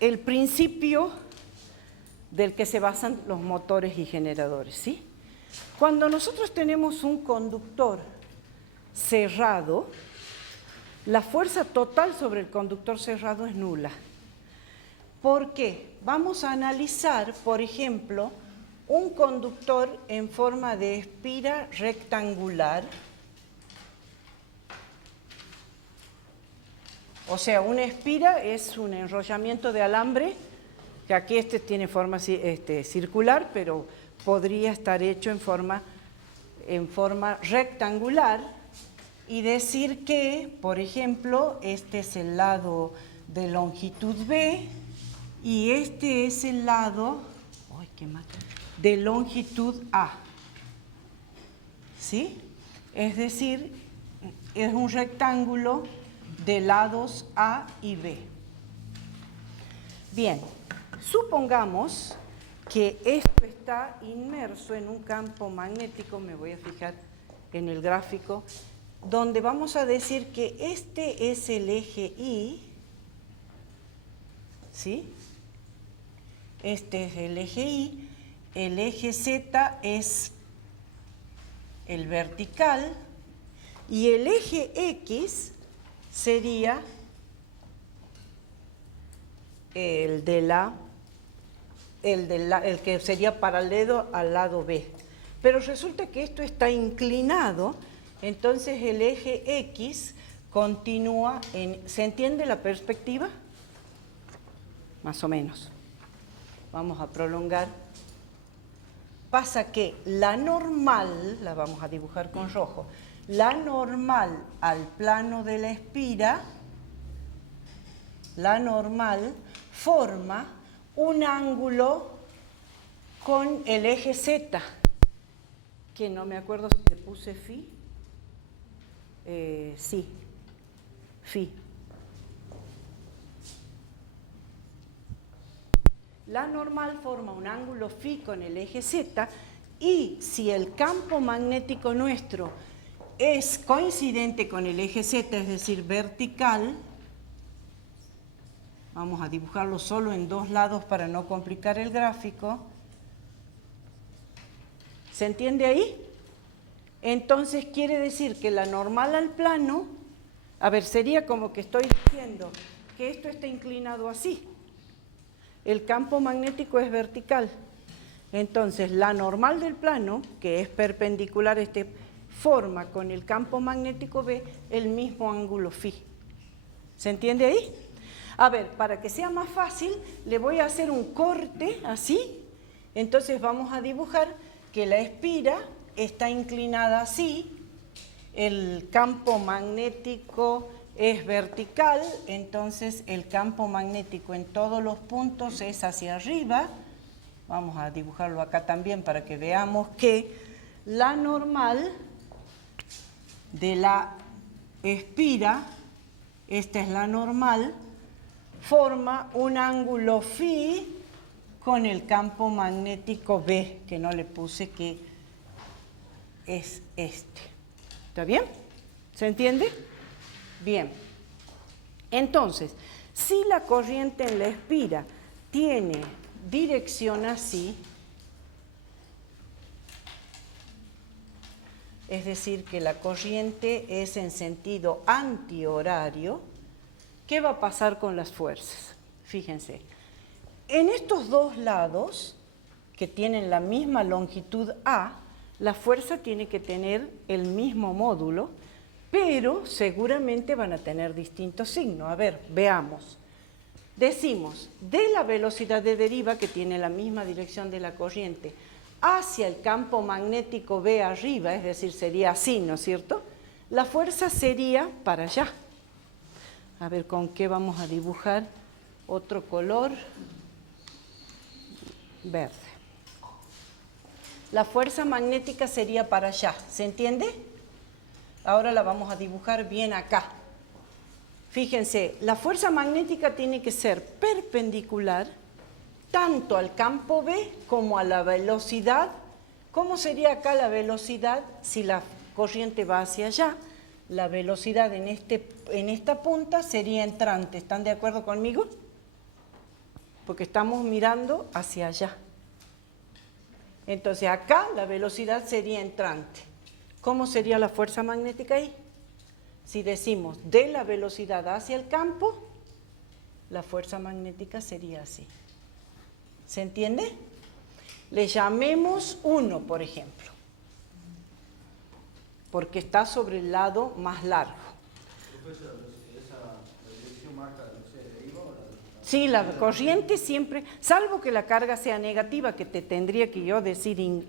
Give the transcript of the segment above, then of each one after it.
el principio del que se basan los motores y generadores, ¿sí? Cuando nosotros tenemos un conductor cerrado, la fuerza total sobre el conductor cerrado es nula. ¿Por qué? Vamos a analizar, por ejemplo, un conductor en forma de espira rectangular. O sea, una espira es un enrollamiento de alambre, que aquí tiene forma circular, pero podría estar hecho en forma rectangular y decir que, por ejemplo, este es el lado de longitud B y este es el lado de longitud A. ¿Sí? Es decir, es un rectángulo de lados A y B. Bien, supongamos que esto está inmerso en un campo magnético, me voy a fijar en el gráfico, donde vamos a decir que este es el eje Y, ¿sí? Este es el eje Y, el eje Z es el vertical y el eje X sería el que sería paralelo al lado B. Pero resulta que esto está inclinado, entonces el eje X continúa en... ¿Se entiende la perspectiva? Más o menos. Vamos a prolongar. Pasa que la normal, la vamos a dibujar con rojo, la normal al plano de la espira, la normal forma un ángulo con el eje Z, que no me acuerdo si le puse Φ. Sí, Φ. La normal forma un ángulo Φ con el eje Z y si el campo magnético nuestro es coincidente con el eje Z, es decir, vertical, vamos a dibujarlo solo en dos lados para no complicar el gráfico. ¿Se entiende ahí? Entonces quiere decir que la normal al plano, a ver, sería como que estoy diciendo que esto está inclinado así. El campo magnético es vertical. Entonces la normal del plano, que es perpendicular, forma con el campo magnético B el mismo ángulo Φ. ¿Se entiende ahí? A ver, para que sea más fácil, le voy a hacer un corte así. Entonces vamos a dibujar que la espira está inclinada así, el campo magnético es vertical, entonces el campo magnético en todos los puntos es hacia arriba. Vamos a dibujarlo acá también para que veamos que la normal de la espira, esta es la normal, forma un ángulo Φ con el campo magnético B, que no le puse, que es este. ¿Está bien? ¿Se entiende? Bien. Entonces, si la corriente en la espira tiene dirección así, es decir, que la corriente es en sentido antihorario, ¿qué va a pasar con las fuerzas? Fíjense, en estos dos lados, que tienen la misma longitud A, la fuerza tiene que tener el mismo módulo, pero seguramente van a tener distintos signos. A ver, veamos. Decimos, de la velocidad de deriva, que tiene la misma dirección de la corriente, hacia el campo magnético B arriba, es decir, sería así, ¿no es cierto? La fuerza sería para allá. A ver, ¿con qué vamos a dibujar? Otro color verde. La fuerza magnética sería para allá, ¿se entiende? Ahora la vamos a dibujar bien acá. Fíjense, la fuerza magnética tiene que ser perpendicular tanto al campo B como a la velocidad. ¿Cómo sería acá la velocidad si la corriente va hacia allá? La velocidad en esta punta sería entrante. ¿Están de acuerdo conmigo? porque estamos mirando hacia allá. Entonces acá la velocidad sería entrante. ¿Cómo sería la fuerza magnética ahí? Si decimos de la velocidad hacia el campo, la fuerza magnética sería así. ¿Se entiende? Le llamemos 1, por ejemplo, porque está sobre el lado más largo. Sí, la corriente siempre, salvo que la carga sea negativa, que te tendría que yo decir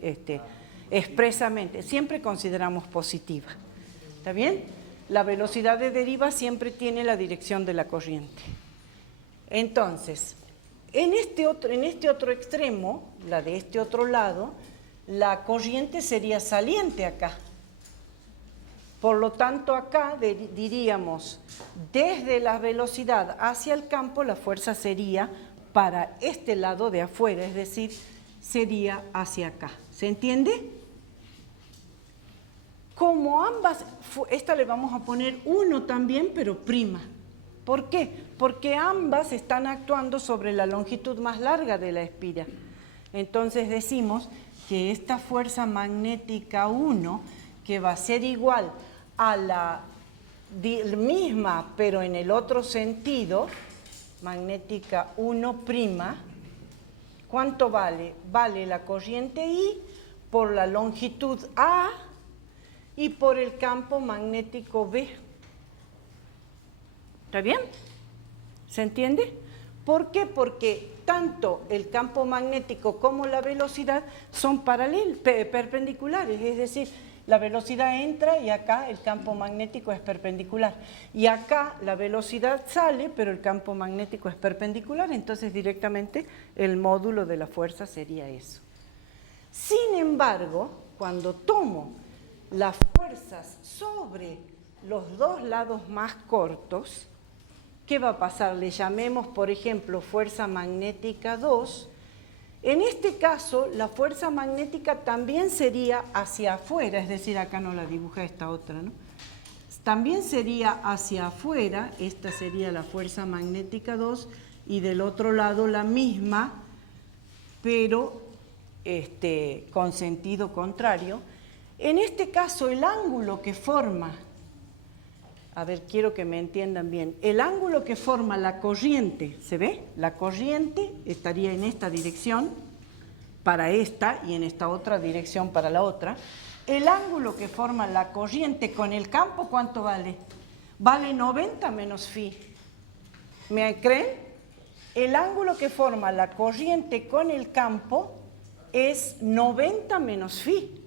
expresamente, siempre consideramos positiva. ¿Está bien? La velocidad de deriva siempre tiene la dirección de la corriente. Entonces, en este otro extremo, la de este otro lado, la corriente sería saliente acá. Por lo tanto, acá diríamos, desde la velocidad hacia el campo, la fuerza sería para este lado de afuera, es decir, sería hacia acá. ¿Se entiende? Como ambas, esta le vamos a poner 1 también, pero prima. ¿Por qué? Porque ambas están actuando sobre la longitud más larga de la espira. Entonces decimos que esta fuerza magnética 1, que va a ser igual a la misma, pero en el otro sentido, magnética 1', ¿cuánto vale? Vale la corriente I por la longitud A y por el campo magnético B. ¿Está bien? ¿Se entiende? ¿Por qué? Porque tanto el campo magnético como la velocidad son perpendiculares, es decir, la velocidad entra y acá el campo magnético es perpendicular. Y acá la velocidad sale, pero el campo magnético es perpendicular, entonces directamente el módulo de la fuerza sería eso. Sin embargo, cuando tomo las fuerzas sobre los dos lados más cortos, ¿qué va a pasar? Le llamemos, por ejemplo, fuerza magnética 2. En este caso, la fuerza magnética también sería hacia afuera, es decir, acá no la dibujé esta otra, ¿no? También sería hacia afuera, esta sería la fuerza magnética 2, y del otro lado la misma, pero con sentido contrario. En este caso, el ángulo que forma, a ver, quiero que me entiendan bien, el ángulo que forma la corriente, ¿se ve? La corriente estaría en esta dirección para esta y en esta otra dirección para la otra. El ángulo que forma la corriente con el campo, ¿cuánto vale? Vale 90 menos phi. ¿Me creen? El ángulo que forma la corriente con el campo es 90 menos phi.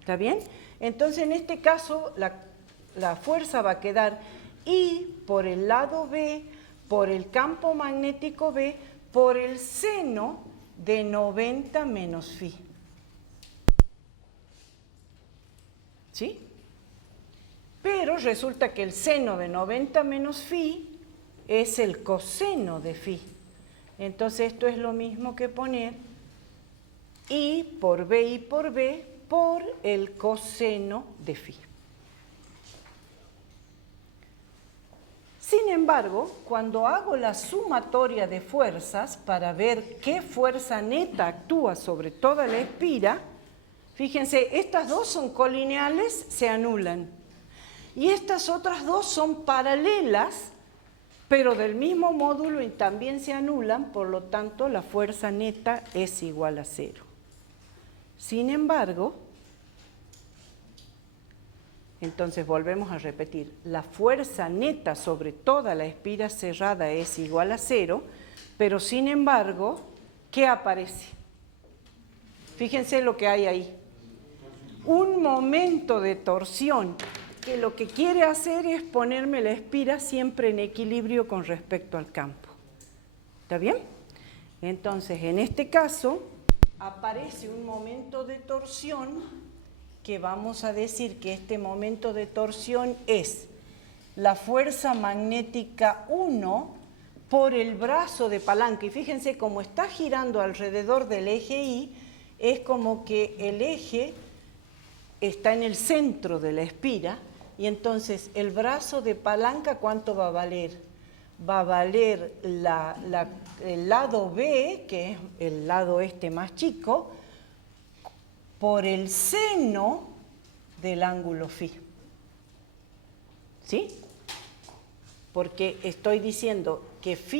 ¿Está bien? Entonces, en este caso, la fuerza va a quedar I por el lado B, por el campo magnético B, por el seno de 90 menos phi. ¿Sí? Pero resulta que el seno de 90 menos phi es el coseno de phi. Entonces esto es lo mismo que poner I por B por el coseno de phi. Sin embargo, cuando hago la sumatoria de fuerzas para ver qué fuerza neta actúa sobre toda la espira, fíjense, estas dos son colineales, se anulan. Y estas otras dos son paralelas, pero del mismo módulo y también se anulan, por lo tanto la fuerza neta es igual a 0. Sin embargo, entonces volvemos a repetir, la fuerza neta sobre toda la espira cerrada es igual a 0, pero sin embargo, ¿qué aparece? Fíjense lo que hay ahí. Un momento de torsión que lo que quiere hacer es ponerme la espira siempre en equilibrio con respecto al campo. ¿Está bien? Entonces, en este caso, aparece un momento de torsión que vamos a decir que este momento de torsión es la fuerza magnética 1 por el brazo de palanca. Y fíjense, como está girando alrededor del eje Y, es como que el eje está en el centro de la espira, y entonces el brazo de palanca, ¿cuánto va a valer? va a valer el lado B, que es el lado este más chico, por el seno del ángulo φ. ¿Sí? Porque estoy diciendo que φ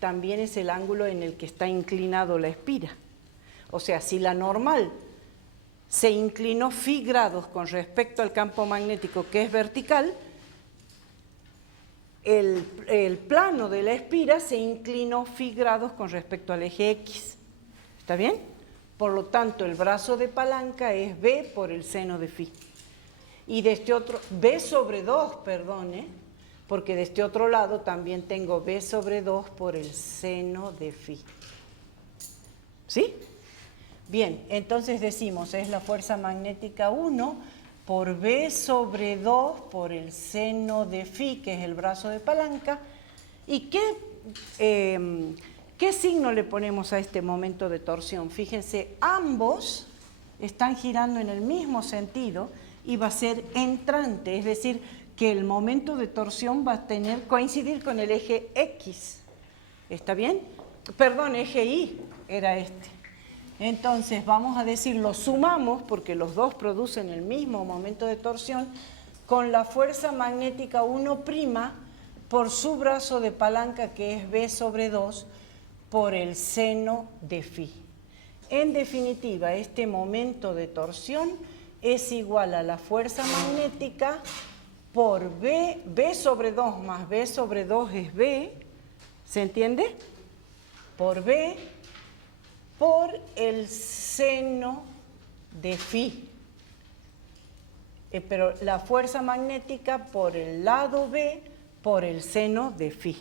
también es el ángulo en el que está inclinado la espira. O sea, si la normal se inclinó φ grados con respecto al campo magnético que es vertical, el plano de la espira se inclinó φ grados con respecto al eje X. ¿Está bien? Por lo tanto, el brazo de palanca es B por el seno de φ. Y de este otro, B sobre 2, perdón, porque de este otro lado también tengo B sobre 2 por el seno de φ. ¿Sí? Bien, entonces decimos, es la fuerza magnética 1 por B sobre 2 por el seno de φ, que es el brazo de palanca. ¿Y qué signo le ponemos a este momento de torsión? Fíjense, ambos están girando en el mismo sentido y va a ser entrante, es decir, que el momento de torsión va a coincidir con el eje X. ¿Está bien? Perdón, eje Y era este. Entonces vamos a decir, lo sumamos, porque los dos producen el mismo momento de torsión, con la fuerza magnética 1' por su brazo de palanca, que es B sobre 2, por el seno de φ. En definitiva, este momento de torsión es igual a la fuerza magnética por B sobre 2 más B sobre 2 es B, ¿se entiende? Por B por el seno de φ. Pero la fuerza magnética por el lado B por el seno de φ.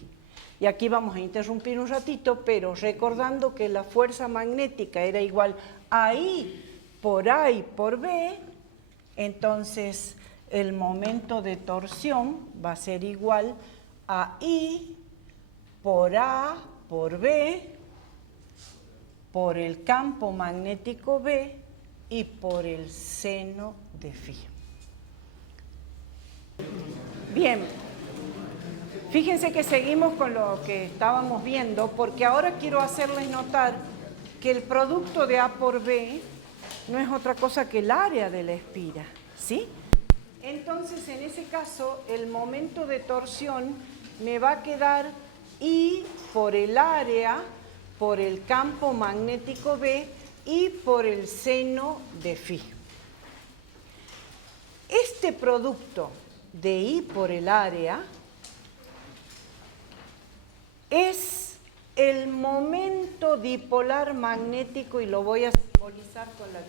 Y aquí vamos a interrumpir un ratito, pero recordando que la fuerza magnética era igual a I por B, entonces el momento de torsión va a ser igual a I por A por B por el campo magnético B y por el seno de φ. Bien, fíjense que seguimos con lo que estábamos viendo, porque ahora quiero hacerles notar que el producto de A por B no es otra cosa que el área de la espira, ¿sí? Entonces, en ese caso, el momento de torsión me va a quedar I por el área, por el campo magnético B y por el seno de φ. Este producto de I por el área es el momento dipolar magnético, y lo voy a simbolizar con la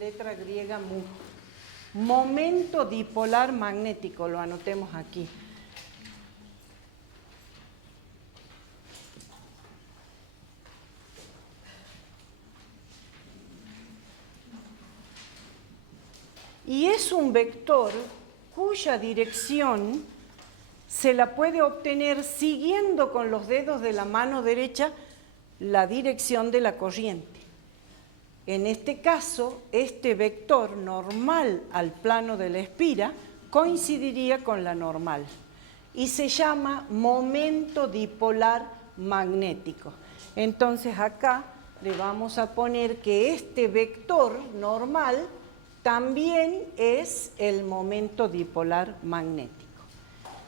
letra griega mu. Momento dipolar magnético, lo anotemos aquí. Y es un vector cuya dirección se la puede obtener siguiendo con los dedos de la mano derecha la dirección de la corriente. En este caso, este vector normal al plano de la espira coincidiría con la normal y se llama momento dipolar magnético. Entonces acá le vamos a poner que este vector normal también es el momento dipolar magnético.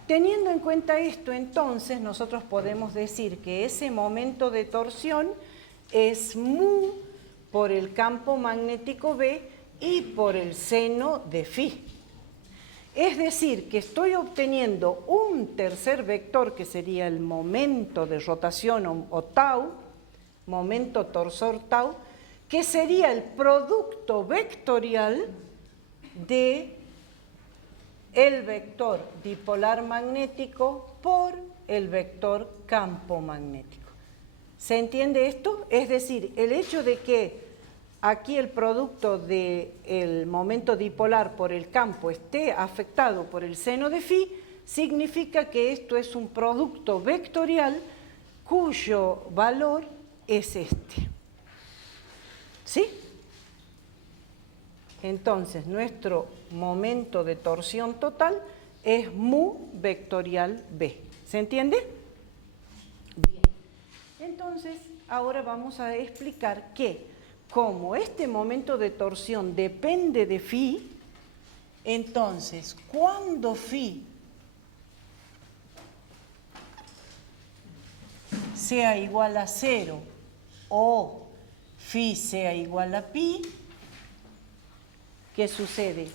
Teniendo en cuenta esto, entonces, nosotros podemos decir que ese momento de torsión es mu por el campo magnético B y por el seno de φ. Es decir, que estoy obteniendo un tercer vector que sería el momento de rotación o tau, momento torsor tau, que sería el producto vectorial de el vector dipolar magnético por el vector campo magnético. ¿Se entiende esto? Es decir, el hecho de que aquí el producto del momento dipolar por el campo esté afectado por el seno de φ, significa que esto es un producto vectorial cuyo valor es este. ¿Sí? Entonces, nuestro momento de torsión total es mu vectorial B. ¿Se entiende? entonces ahora vamos a explicar que como este momento de torsión depende de phi, entonces cuando phi sea igual a 0 o phi sea igual a pi, ¿qué sucede?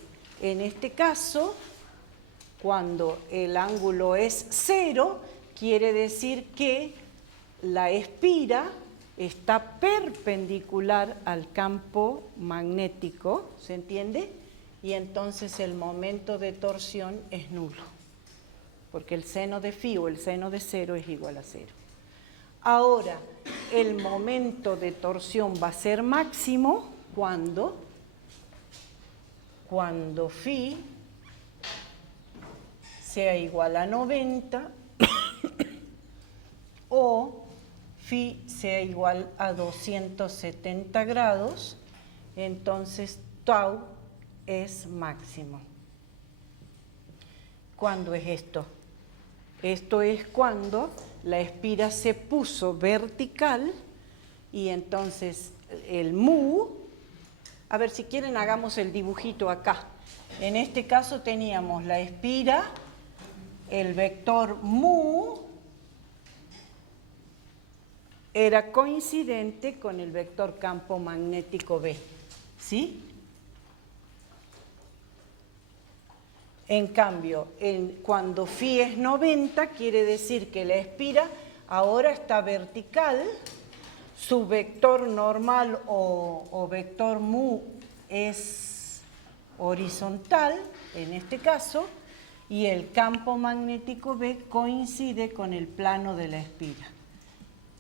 En este caso, cuando el ángulo es 0, quiere decir que la espira está perpendicular al campo magnético, ¿se entiende? Y entonces el momento de torsión es nulo, porque el seno de phi o el seno de 0 es igual a 0. Ahora, el momento de torsión va a ser máximo cuando phi sea igual a 90 o phi sea igual a 270 grados, entonces tau es máximo. ¿Cuándo es esto? Esto es cuando la espira se puso vertical y entonces el mu, a ver si quieren hagamos el dibujito acá. En este caso teníamos la espira, el vector mu era coincidente con el vector campo magnético B, ¿sí? En cambio, cuando phi es 90, quiere decir que la espira ahora está vertical, su vector normal o vector mu es horizontal, en este caso, y el campo magnético B coincide con el plano de la espira.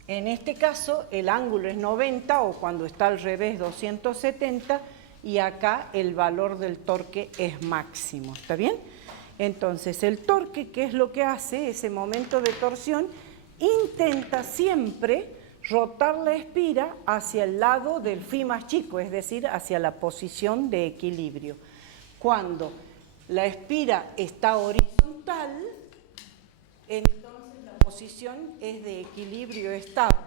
En este caso, el ángulo es 90 o cuando está al revés 270 y acá el valor del torque es máximo, ¿está bien? Entonces, el torque, ¿qué es lo que hace? Ese momento de torsión intenta siempre rotar la espira hacia el lado del phi más chico, es decir, hacia la posición de equilibrio. Cuando la espira está horizontal, entonces la posición es de equilibrio estable.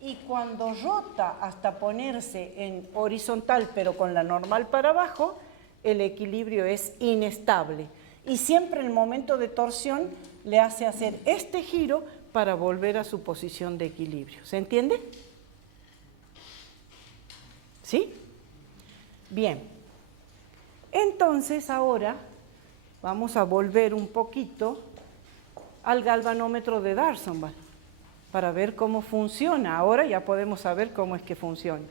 Y cuando rota hasta ponerse en horizontal, pero con la normal para abajo, el equilibrio es inestable. Y siempre el momento de torsión le hace hacer este giro para volver a su posición de equilibrio. ¿Se entiende? ¿Sí? Bien. Entonces ahora vamos a volver un poquito al galvanómetro de D'Arsonval para ver cómo funciona. Ahora ya podemos saber cómo es que funciona.